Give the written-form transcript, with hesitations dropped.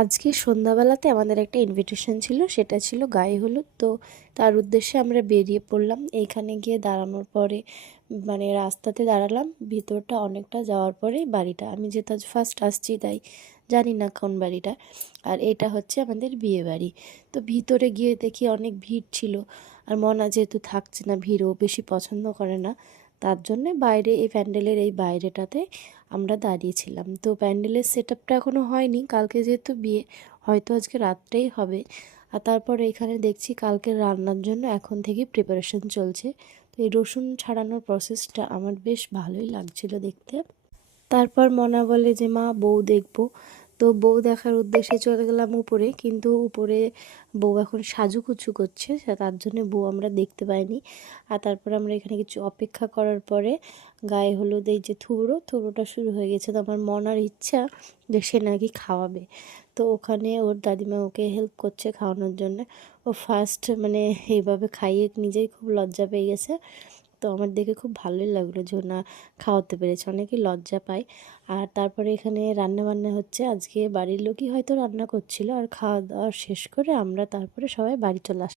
আজকে সন্ধ্যাবেলাতে আমাদের একটা ইনভিটেশন ছিল, সেটা ছিল গায়ে হলুদ। তো তার উদ্দেশ্যে আমরা বেরিয়ে পড়লাম। এইখানে গিয়ে দাঁড়ানোর পরে মানে রাস্তাতে দাঁড়ালাম, ভিতরটা অনেকটা যাওয়ার পরেই বাড়িটা। আমি যেহেতু আজ ফার্স্ট আসছি তাই জানি না কোন বাড়িটা। আর এটা হচ্ছে আমাদের বিয়ে বাড়ি। তো ভিতরে গিয়ে দেখি অনেক ভিড় ছিল, আর মনা যেহেতু থাকছে না, ভিড়ও বেশি পছন্দ করে না, তার জন্যে বাইরে এই প্যান্ডেলের এই বাইরেটাতে আমরা দাঁড়িয়েছিলাম। তো প্যান্ডেলের সেট আপটা এখনও হয়নি, কালকে যেহেতু বিয়ে, হয়তো আজকে রাত্রেই হবে। আর তারপরে এখানে দেখছি কালকে রান্নার জন্য এখন থেকেই প্রিপারেশন চলছে। তো এই রসুন ছাড়ানোর প্রসেসটা আমার বেশ ভালোই লাগছিল দেখতে। তারপর মনা বলে যে মা বউ দেখবো। তো বউ দেখার উদ্দেশ্যে চলে গেলাম উপরে, কিন্তু উপরে বউ এখন সাজুগুজু করছে, তার জন্য বউ আমরা দেখতে পাইনি। আর তারপরে আমরা এখানে কিছু অপেক্ষা করার পরে গায়ে হলুদ এই যে থুবড়োটা শুরু হয়ে গেছে। তো আমার মনার ইচ্ছা যে সে নাকি খাওয়াবে। তো ওখানে ওর দাদিমা ওকে হেল্প করছে খাওয়ানোর জন্য। ও ফার্স্ট মানে এইভাবে খাইয়ে নিজেই খুব লজ্জা পেয়ে গেছে। তো আমার দেখে খুব ভালোই লাগলো যে ও না খাওয়াতে পেরেছে, অনেকেই লজ্জা পায়। আর তারপরে এখানে রান্না বান্না হচ্ছে, আজকে বাড়ির লোকই হয়তো রান্না করছিল। আর খাওয়া দাওয়া শেষ করে আমরা তারপরে সবাই বাড়ি চলে আসলাম।